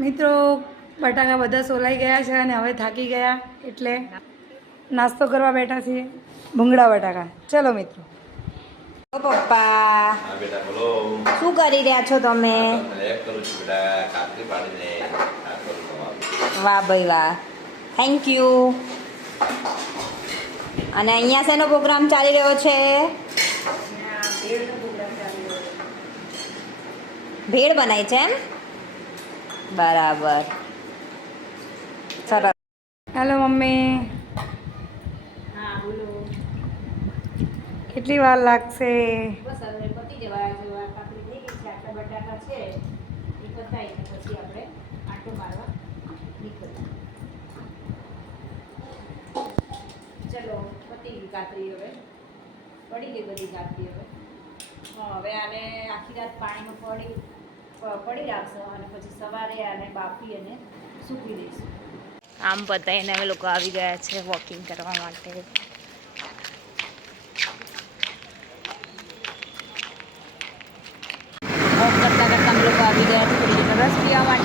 મિત્રો બટાકા બધા સોલાઈ ગયા છે અને હવે થાકી ગયા એટલે નાસ્તો કરવા બેઠા છીએ ભૂંગળા બટાકા. ચલો મિત્રો. પપ્પા હા બેટા બોલો. શું કરી રહ્યા છો તમે? એક કરું છું બેટા, કાતરી પાડીને આ કરું તમારું. વાહ ભાઈ વાહ, થેન્ક યુ. અને અહીંયા શેનો પ્રોગ્રામ ચાલી રહ્યો છે? ભેળ બનાવી છે એમ? બરાબર, સરસ. Hello mummy. હા બોલો. કેટલી વાર લાગશે? બસ હવે પતી જવા જેવા કાપડી થઈ ગઈ છે. આટલા બટાકા છે એ પતાવીને પછી આપણે આટો મારવા નીકળીએ. ચલો પતી ગઈ કાતરી, હવે પડી ગઈ બધી કાતરી. હવે આને આખી રાત પાણીમાં પડી રાખશો અને પછી સવારે આને બાફી અને સૂકવી દઈશું. આમ પતાવીને અમે લોકો આવી ગયા છે વોકિંગ કરવા માટે. વોક કરતા કરતા અમે લોકો આવી ગયા છે થોડી રસ પીવા માટે.